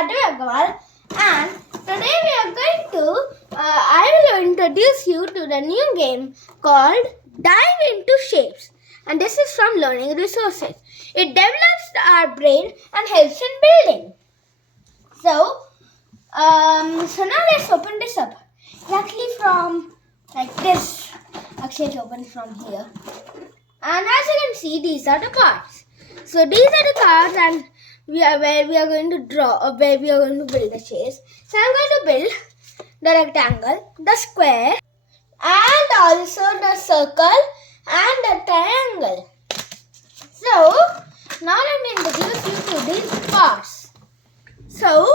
Advay Agarwal, and today we are going to I will introduce you to the new game called Dive into Shapes, and this is from Learning Resources. It develops our brain and helps in building. So now let's open this up. It's actually from like this. Actually, it's open from here. And as you can see, these are the cards. So these are the cards, and where we are going to draw, where we are going to build the shapes. So I'm going to build the rectangle, the square, and also the circle and the triangle. So now let me introduce you to these parts. So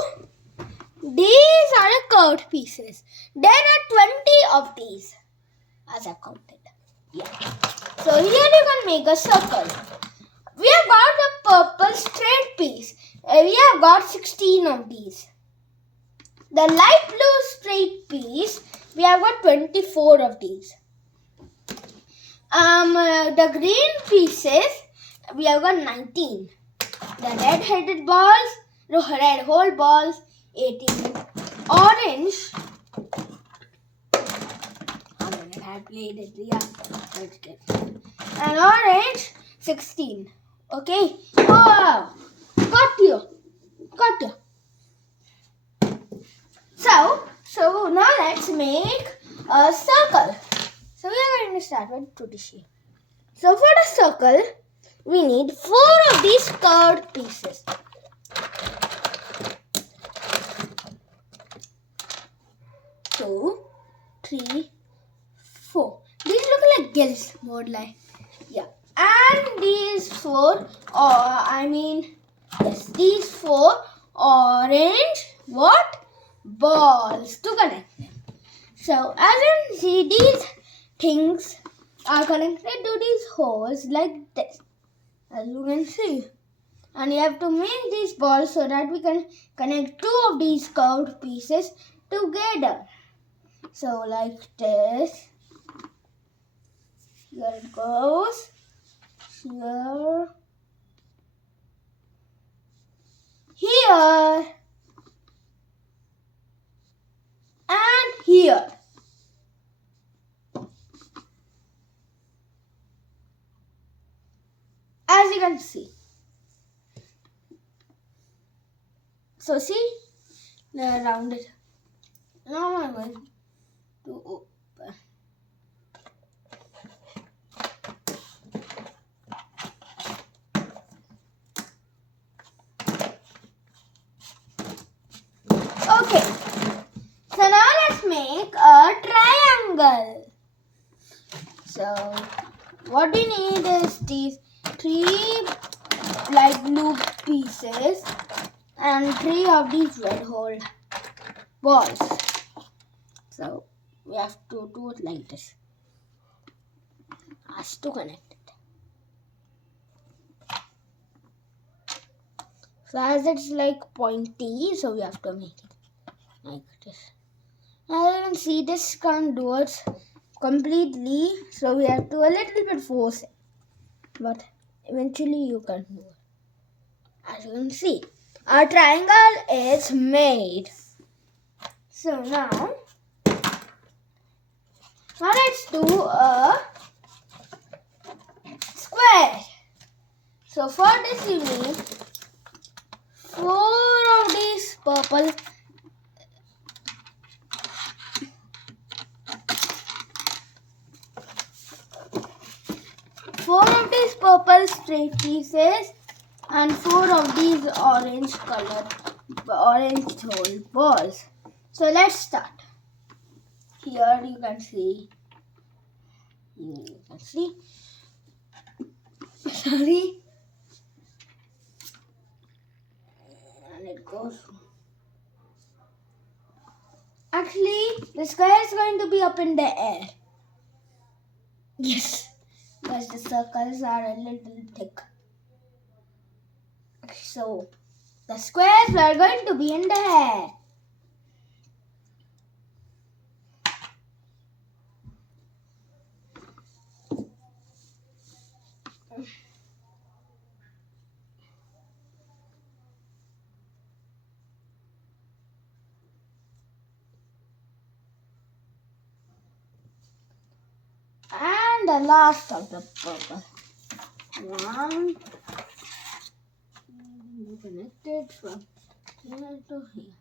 these are the curved pieces. There are 20 of these, as I counted. Yeah. So here you can make a circle. We have got a purple straight piece. We have got 16 of these. The light blue straight piece, we have got 24 of these. The green pieces, we have got 19. The red-headed balls, red hole balls, 18. Orange, I played it, yeah. And orange, 16. Okay. Wow. Got you. So now let's make a circle. So we are going to start with 2D shape. So for the circle, we need 4 of these curved pieces. 2, 3, 4. These look like gills, more like. Yeah. And these 4, these 4 orange, balls to connect them. So as you can see, these things are connected to these holes like this, as you can see. And you have to make these balls so that we can connect 2 of these curved pieces together. So like this. Here it goes. Here. Here. And here. As you can see. So see, they're rounded. Now I'm going to open. Okay, so now let's make a triangle. So what we need is these 3 light blue pieces and 3 of these red hole balls. So we have to do it like this, as to connect it. So as it's like pointy, so we have to make it like this. As you can see, this can't do it completely, so we have to a little bit force it. But eventually you can do it. As you can see, our triangle is made. So now let's do a square. So for this you need 4 of these purple straight pieces and 4 of these orange hole balls. So let's start. Here you can see. Sorry. And it goes. Actually, the square is going to be up in the air. Yes, because the circles are a little thick. So the squares are going to be in the air. And the last of the purple. One. Connected from here to here.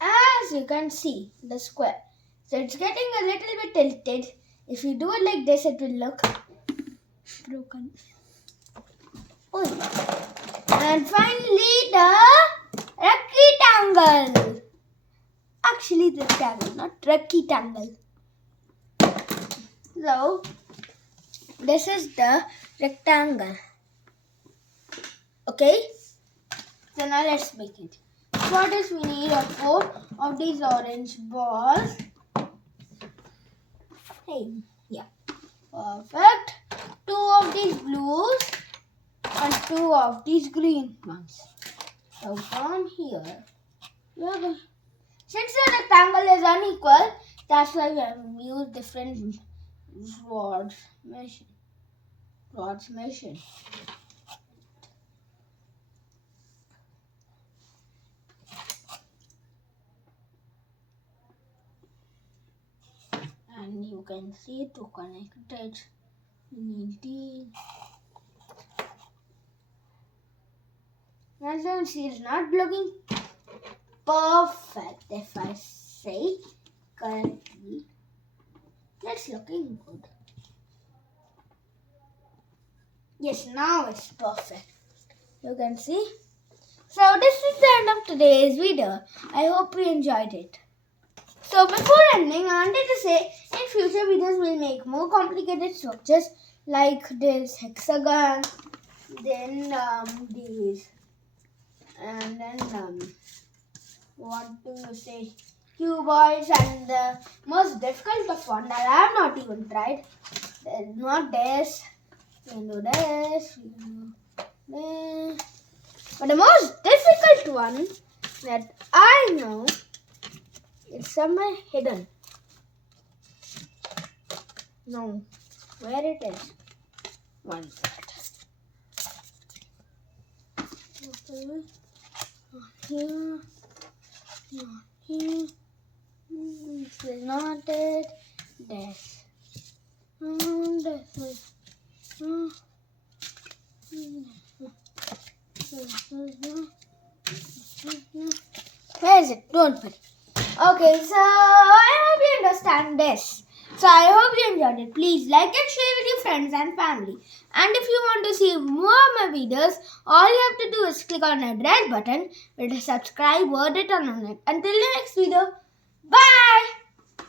As you can see, the square. So it's getting a little bit tilted. If you do it like this, it will look broken. Oh. And finally, the rectangle. Actually, the rectangle, not rectangle. So, this is the rectangle. Okay? So now let's make it. What is we need of 4 of these orange balls. Hey, yeah. Perfect. 2 of these blues and 2 of these green ones. So from here, we are going. Since the rectangle is unequal, that's why we have used different rods measured. And you can see to connect it, we need these. As you can see, it's not looking perfect if I say correctly. It's looking good. Yes, now it's perfect. You can see. So this is the end of today's video. I hope you enjoyed it. So before ending, I wanted to say in future videos we'll make more complicated structures like this hexagon, then these, and then what do you say, cuboids, and the most difficult of one that I have not even tried. Not this. We can do this. We can do this. But the most difficult one that I know is somewhere hidden. No, where it is? One second. Okay. Here. Not here. This is not it. This. This is. Where is it? Don't worry. Okay, so I hope you understand this. So I hope you enjoyed it. Please like and share with your friends and family. And if you want to see more of my videos, all you have to do is click on the red button with a subscribe or turn on it. Until the next video, bye!